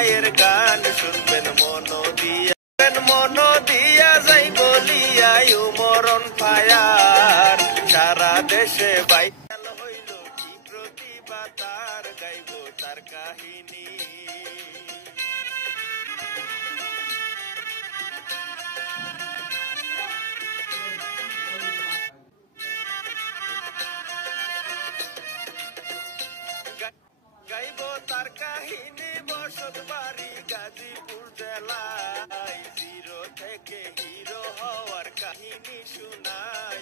মায়ের গান শুনবেন মন দিয়া যাই বলিয়াই মরণ ফায়ার সারা দেশে ভাইরাল হইল কি প্রতিভা তার গাইব তার কাহিনী গাইব তার কাহিনী বসত বাড়ি গাজীপুর জেলায় জিরো থেকে হিরো হওয়ার কাহিনী শুনাই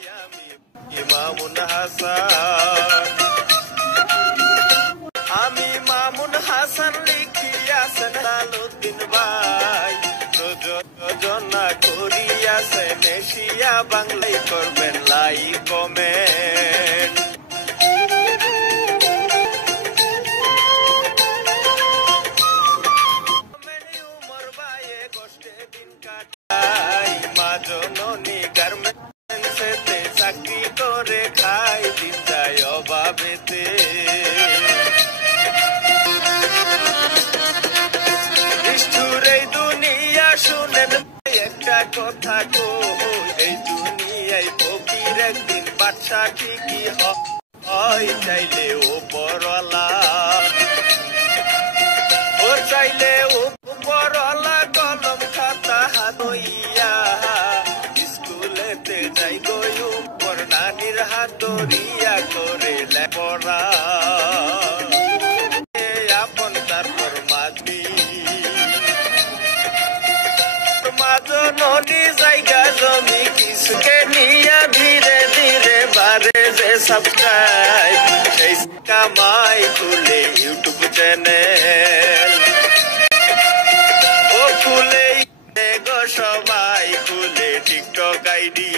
আমি মামুন হাসান লিখিয়াছেন লালুদ্দিন ভাই প্রযোজনা করিয়াছেন এশিয়া বাংলায় করবেন লাইক কমেন্ট জননী গার্মেন্টসেতে চাকরি করে খাই দিন যায় অভাবেতে নিষ্ঠুর এই দুনিয়া শুনেন একটা কথা কই এই দুনিয়ায় ফকির একদিন বাদশা ঠিকই হয় চাইলে উপরওয়ালা ও চাইলে উপরওয়ালা কলম খাতা হাতইয়া স্কুলেতে যাই গই উপর নানির হাত ধরিয়া করে লেপরা আপন তারপর মাজননি জায়গা জমি কিছুকে নিয়া ধীরে ধীরে বারে যে সাবস্ক্রাইব সেই কামাই খুলে ইউটিউব চ্যানেল ও খুলে গো সবাই খুলে টিকটক আইডি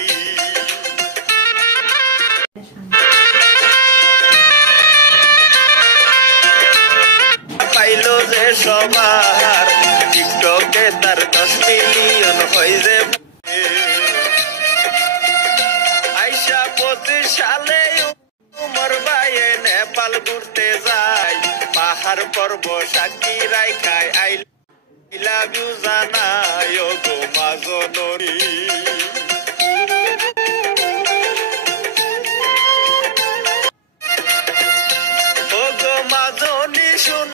পাইলো যে সবার টিকটকে তার 10 মিলিয়ন হয়ে যে আইসা 25 সালে উমর ভাইয়ে নেপাল ঘুরতে যায় পাহাড় পর্বত সাক্ষী রাখায় আই লাভ ইউ জানায় গো মাজননী